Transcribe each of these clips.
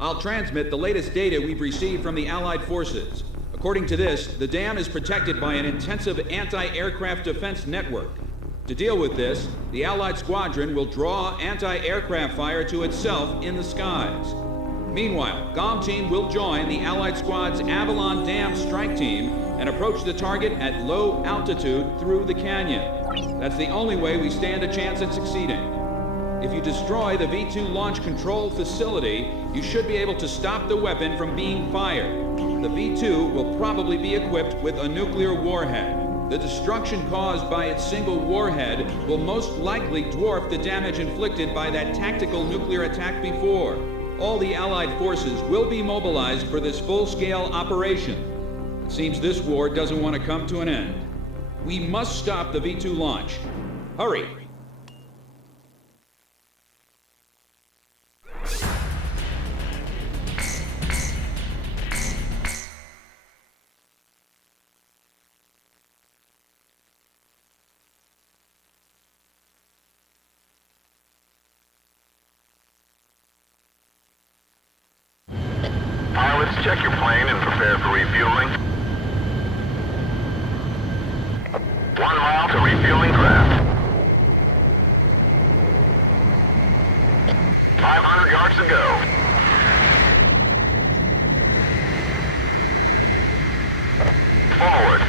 I'll transmit the latest data we've received from the Allied forces. According to this, the dam is protected by an intensive anti-aircraft defense network. To deal with this, the Allied squadron will draw anti-aircraft fire to itself in the skies. Meanwhile, GOM team will join the Allied squad's Avalon Dam strike team and approach the target at low altitude through the canyon. That's the only way we stand a chance at succeeding. If you destroy the V-2 launch control facility, you should be able to stop the weapon from being fired. The V-2 will probably be equipped with a nuclear warhead. The destruction caused by its single warhead will most likely dwarf the damage inflicted by that tactical nuclear attack before. All the Allied forces will be mobilized for this full-scale operation. It seems this war doesn't want to come to an end. We must stop the V-2 launch. Hurry! Pilots, check your plane and prepare for refueling. 1 mile to refueling craft. 500 yards to go. Forward.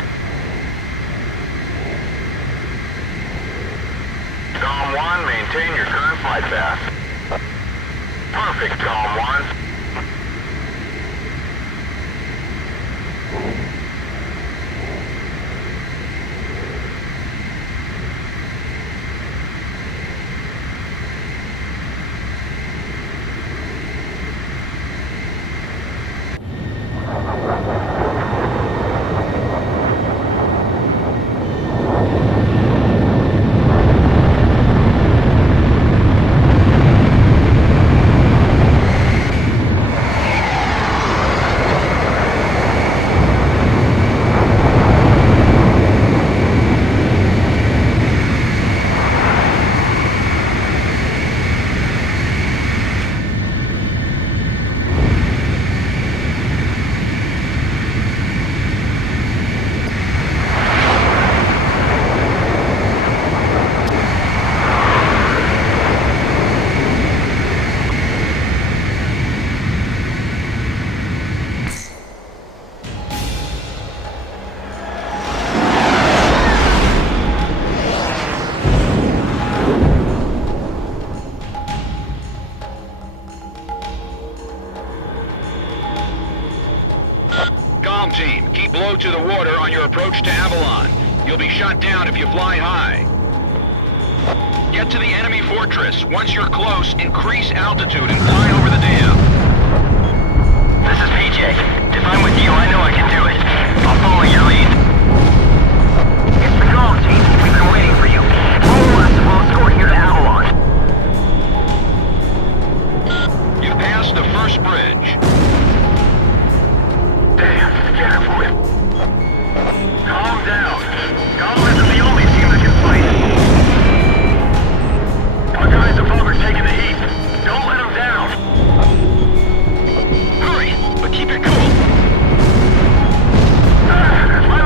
GOM 1, maintain your current flight path. Perfect, GOM 1. GOM team, keep low to the water on your approach to Avalon. You'll be shot down if you fly high. Get to the enemy fortress. Once you're close, increase altitude and fly over the dam. This is PJ. If I'm with you, I know I can do it. I'll follow your lead. It's the GOM team. We've been waiting for you. Follow us and we'll escort you to Avalon. You've passed the first bridge. Damn, careful. Calm down. GOM isn't the only team that can fight. Our guys above are taking the heat. Don't let them down. Hurry, but keep it cool. That's my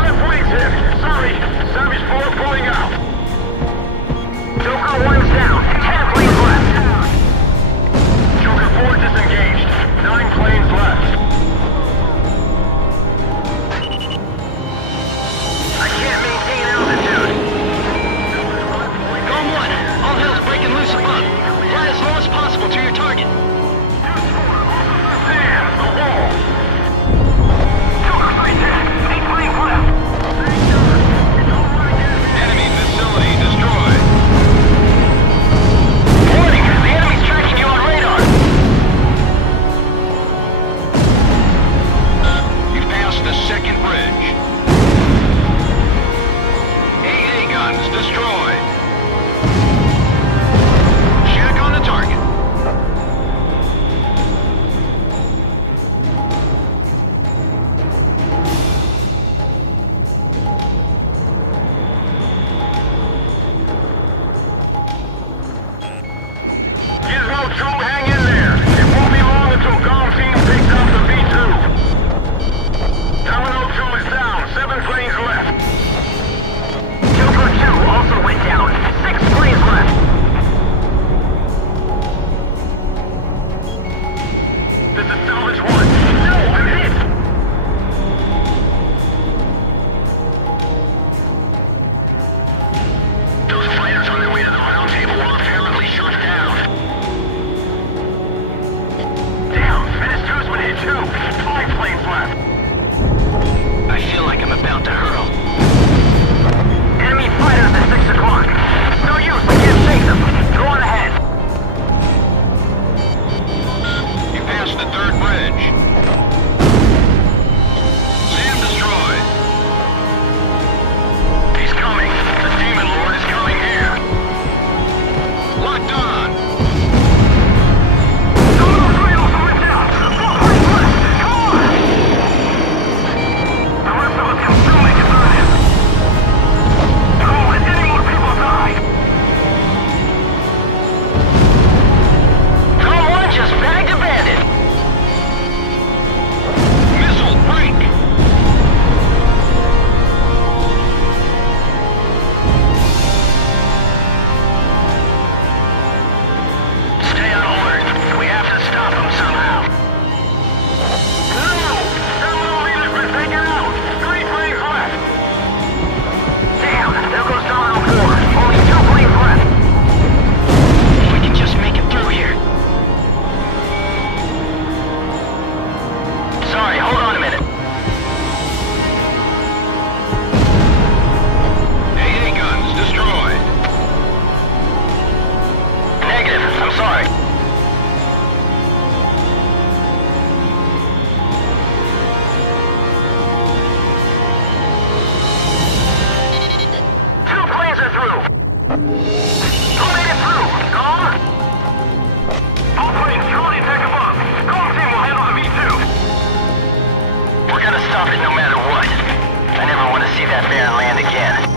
there and land again.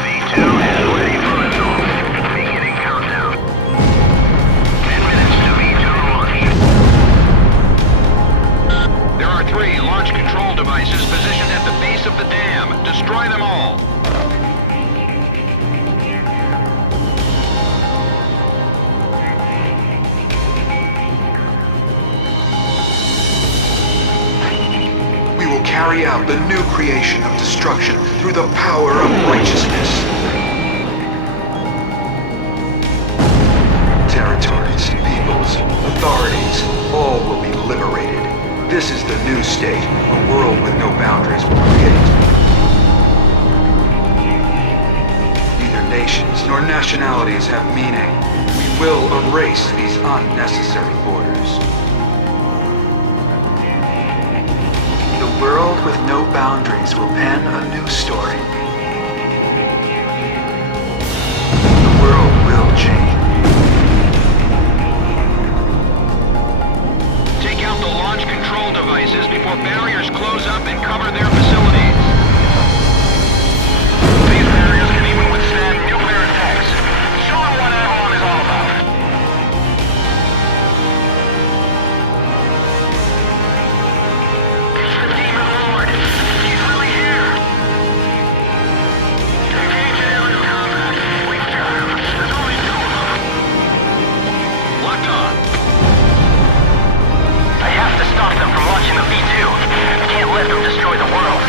V2 is ready for assault. Beginning countdown. 10 minutes to V2 launch. There are 3 launch control devices positioned at the base of the dam. Destroy them all. We will carry out the new creation of destruction through the power of righteousness. Territories, peoples, authorities, all will be liberated. This is the new state, a world with no boundaries will create. Neither nations nor nationalities have meaning. We will erase these unnecessary borders. The world with no boundaries will pen a new story. The world will change. Take out the launch control devices before barriers close up and cover their facilities. These barriers can even withstand nuclear attacks. Show them what Avalon is all about. It's the Demon Lord. He's really here. Engage in aerial combat. We've got him. There's only 2 of them. Locked on. I have to stop them from launching the V2. I can't let them destroy the world.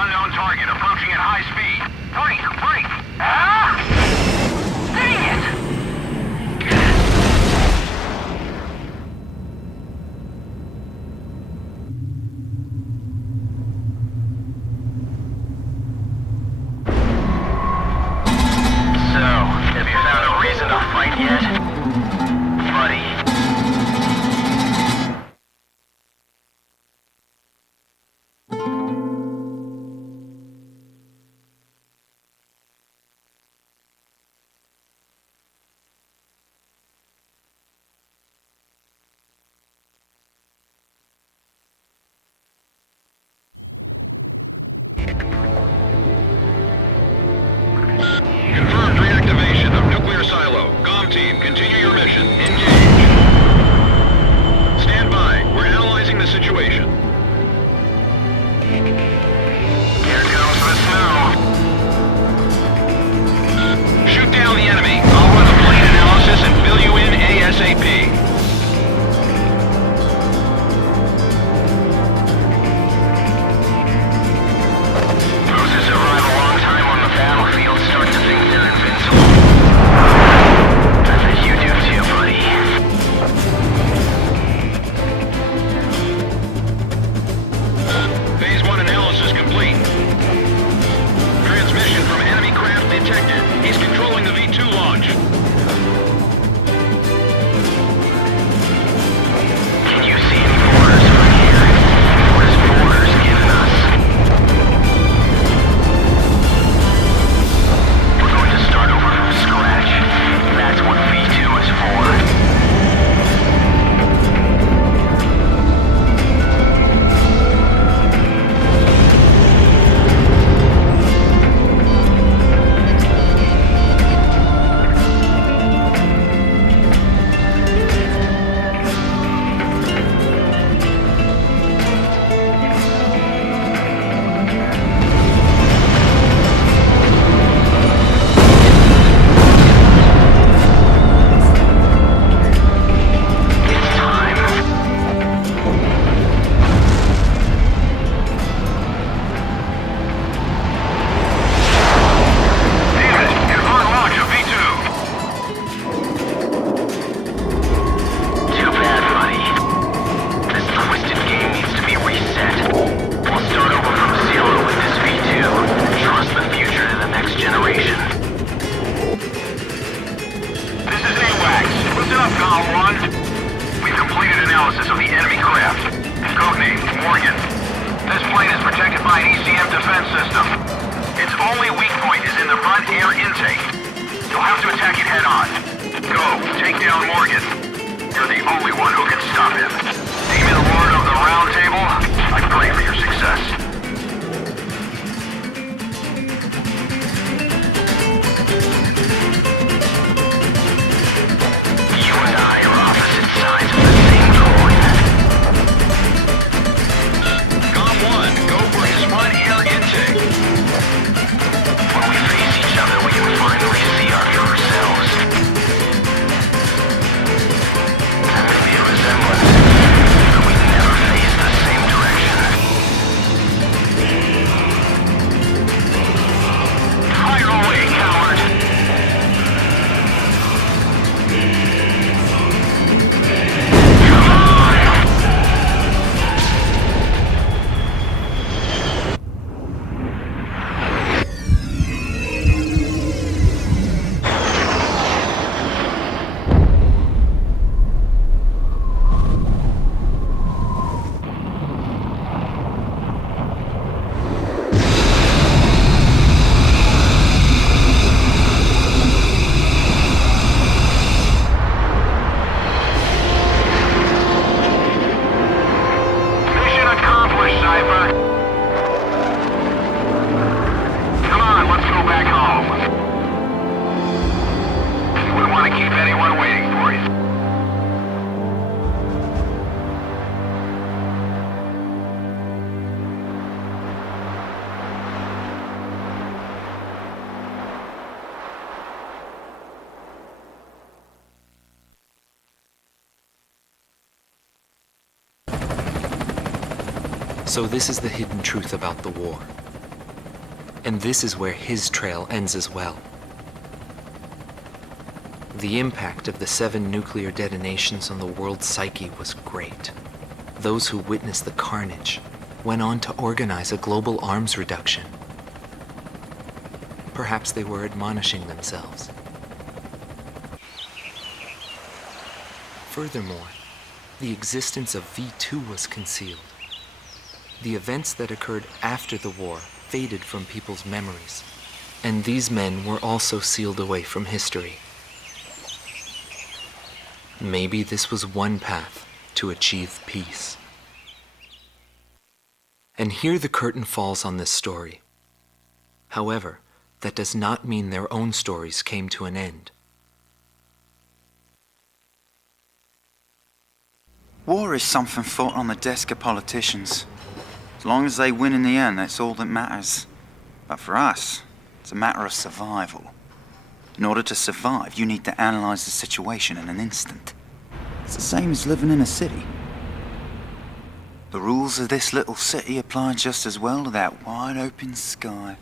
Unknown target approaching at high speed. Break! Ah! Dang it! So, have you found a reason to fight yet? Buddy. Confirmed reactivation of nuclear silo. Comm team, continue your mission. Engage. Stand by. We're analyzing the situation. Here comes the snow. Shoot down the enemy. I'll run a plane analysis and fill you in ASAP. Those who survive a long time on the battlefield start to think they're invincible. I bet you do too, buddy. Phase 1 analysis complete. Transmission from enemy craft detected. He's controlling the V2 launch. Can you see any borders from here? What is borders giving us? We're going to start over from scratch. That's what V2 is for. It's time. David, confirm launch of V2. Too bad, buddy. This twisted game needs to be reset. We'll start over from zero with this V2. Trust the future to the next generation. This is AWACS. What's up, Column 1? We've completed analysis of the enemy craft. Codename Morgan. This plane is protected by an ECM defense system. Its only weak point is in the front air intake. You'll have to attack it head on. Go, take down Morgan. You're the only one who can stop him. Demon Lord of the Round Table, I pray for your success. You and I are opposite sides of the same coin. Comm 1, go for his front air intake. When we face each other, we can finally see our true selves. There may be a resemblance, but we never face the same direction. Fire away, coward! Come on! Mission accomplished, Cypher. Come on, let's go back home. You wouldn't want to keep anyone waiting for you. So this is the hidden truth about the war. And this is where his trail ends as well. The impact of the 7 nuclear detonations on the world's psyche was great. Those who witnessed the carnage went on to organize a global arms reduction. Perhaps they were admonishing themselves. Furthermore, the existence of V2 was concealed. The events that occurred after the war faded from people's memories, and these men were also sealed away from history. Maybe this was one path to achieve peace. And here the curtain falls on this story. However, that does not mean their own stories came to an end. War is something fought on the desk of politicians. As long as they win in the end, that's all that matters. But for us, it's a matter of survival. In order to survive, you need to analyze the situation in an instant. It's the same as living in a city. The rules of this little city apply just as well to that wide open sky.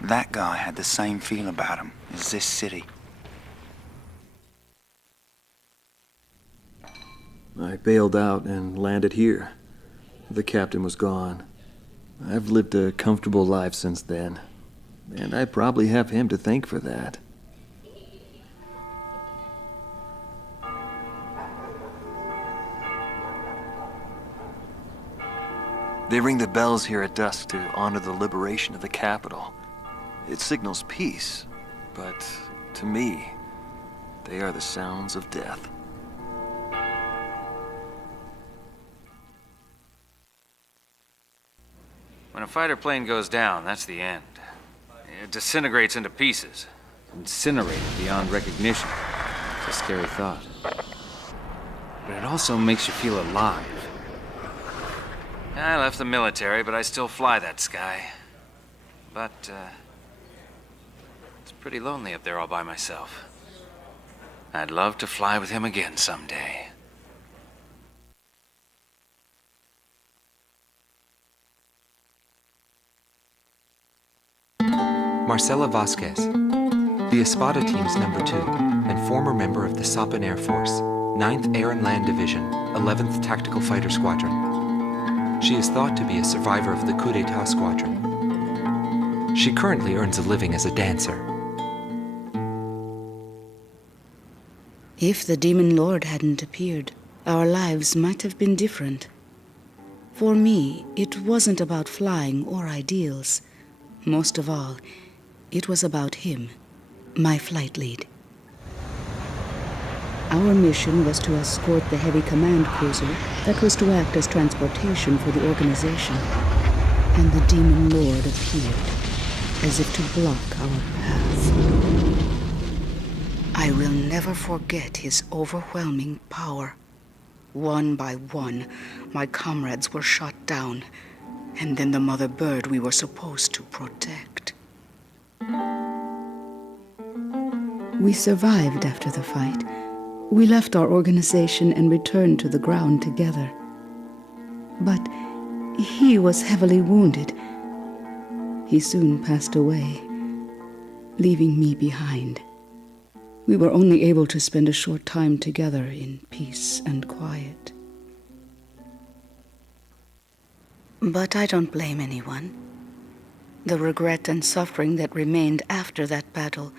That guy had the same feel about him as this city. I bailed out and landed here. The captain was gone. I've lived a comfortable life since then, and I probably have him to thank for that. They ring the bells here at dusk to honor the liberation of the capital. It signals peace, but to me, they are the sounds of death. When a fighter plane goes down, that's the end. It disintegrates into pieces. Incinerated beyond recognition. It's a scary thought. But it also makes you feel alive. I left the military, but I still fly that sky. But, it's pretty lonely up there all by myself. I'd love to fly with him again someday. Marcela Vasquez, the Espada team's number 2 and former member of the Sapan Air Force, 9th Air and Land Division, 11th Tactical Fighter Squadron. She is thought to be a survivor of the coup d'etat squadron. She currently earns a living as a dancer. If the Demon Lord hadn't appeared, our lives might have been different. For me, it wasn't about flying or ideals. Most of all, it was about him, my flight lead. Our mission was to escort the heavy command cruiser that was to act as transportation for the organization. And the Demon Lord appeared, as if to block our path. I will never forget his overwhelming power. One by one, my comrades were shot down, and then the mother bird we were supposed to protect. We survived after the fight. We left our organization and returned to the ground together. But he was heavily wounded. He soon passed away, leaving me behind. We were only able to spend a short time together in peace and quiet. But I don't blame anyone. The regret and suffering that remained after that battle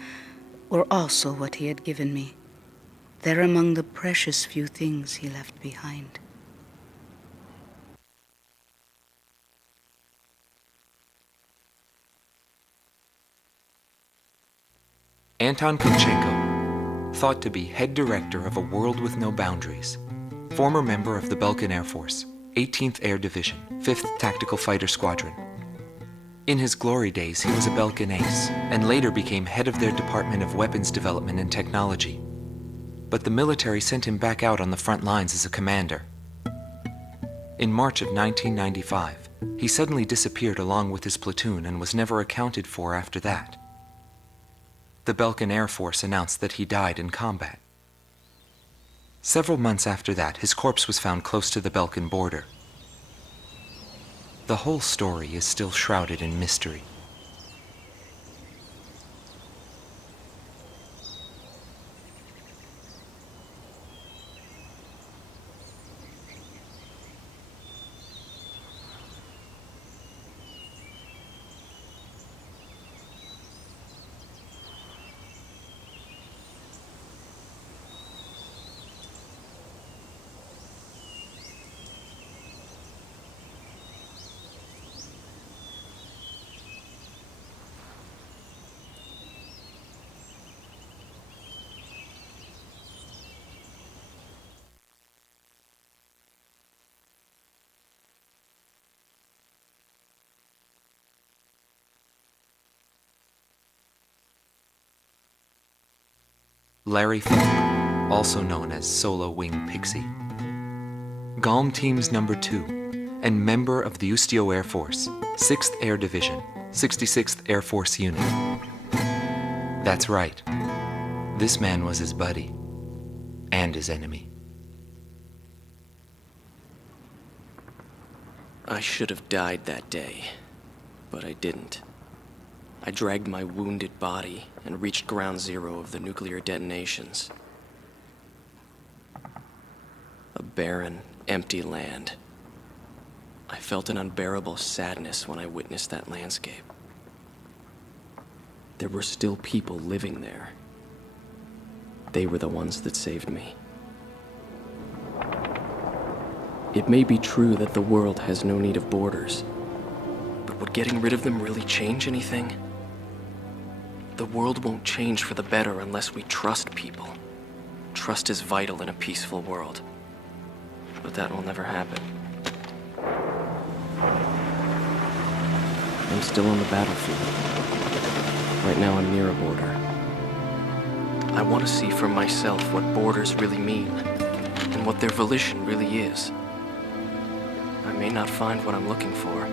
were also what he had given me. They're among the precious few things he left behind. Anton Kunchenko, thought to be head director of A World with No Boundaries, former member of the Belkan Air Force, 18th Air Division, 5th Tactical Fighter Squadron. In his glory days, he was a Belkan ace, and later became head of their Department of Weapons Development and Technology. But the military sent him back out on the front lines as a commander. In March of 1995, he suddenly disappeared along with his platoon and was never accounted for after that. The Belkan Air Force announced that he died in combat. Several months after that, his corpse was found close to the Belkan border. The whole story is still shrouded in mystery. Larry Falk, also known as Solo Wing Pixie. GALM Team's number 2, and member of the Ustio Air Force, 6th Air Division, 66th Air Force Unit. That's right. This man was his buddy, and his enemy. I should have died that day, but I didn't. I dragged my wounded body and reached ground zero of the nuclear detonations. A barren, empty land. I felt an unbearable sadness when I witnessed that landscape. There were still people living there. They were the ones that saved me. It may be true that the world has no need of borders, but would getting rid of them really change anything? The world won't change for the better unless we trust people. Trust is vital in a peaceful world. But that will never happen. I'm still on the battlefield. Right now I'm near a border. I want to see for myself what borders really mean, and what their volition really is. I may not find what I'm looking for,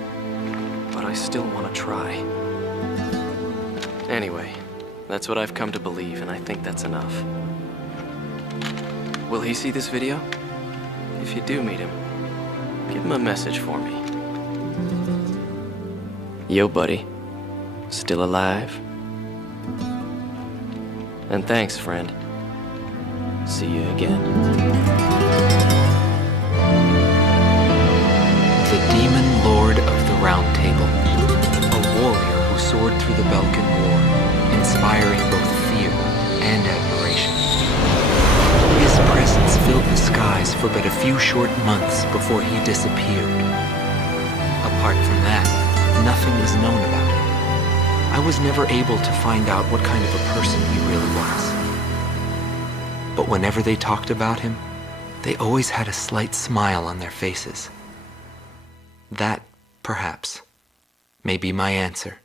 but I still want to try. Anyway, that's what I've come to believe, and I think that's enough. Will he see this video? If you do meet him, give him a message for me. Yo, buddy. Still alive? And thanks, friend. See you again. The Demon Lord of the Round Table, a warrior who soared through the Belkan War, inspiring both fear and admiration. His presence filled the skies for but a few short months before he disappeared. Apart from that, nothing is known about him. I was never able to find out what kind of a person he really was. But whenever they talked about him, they always had a slight smile on their faces. That, perhaps, may be my answer.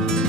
Belkan.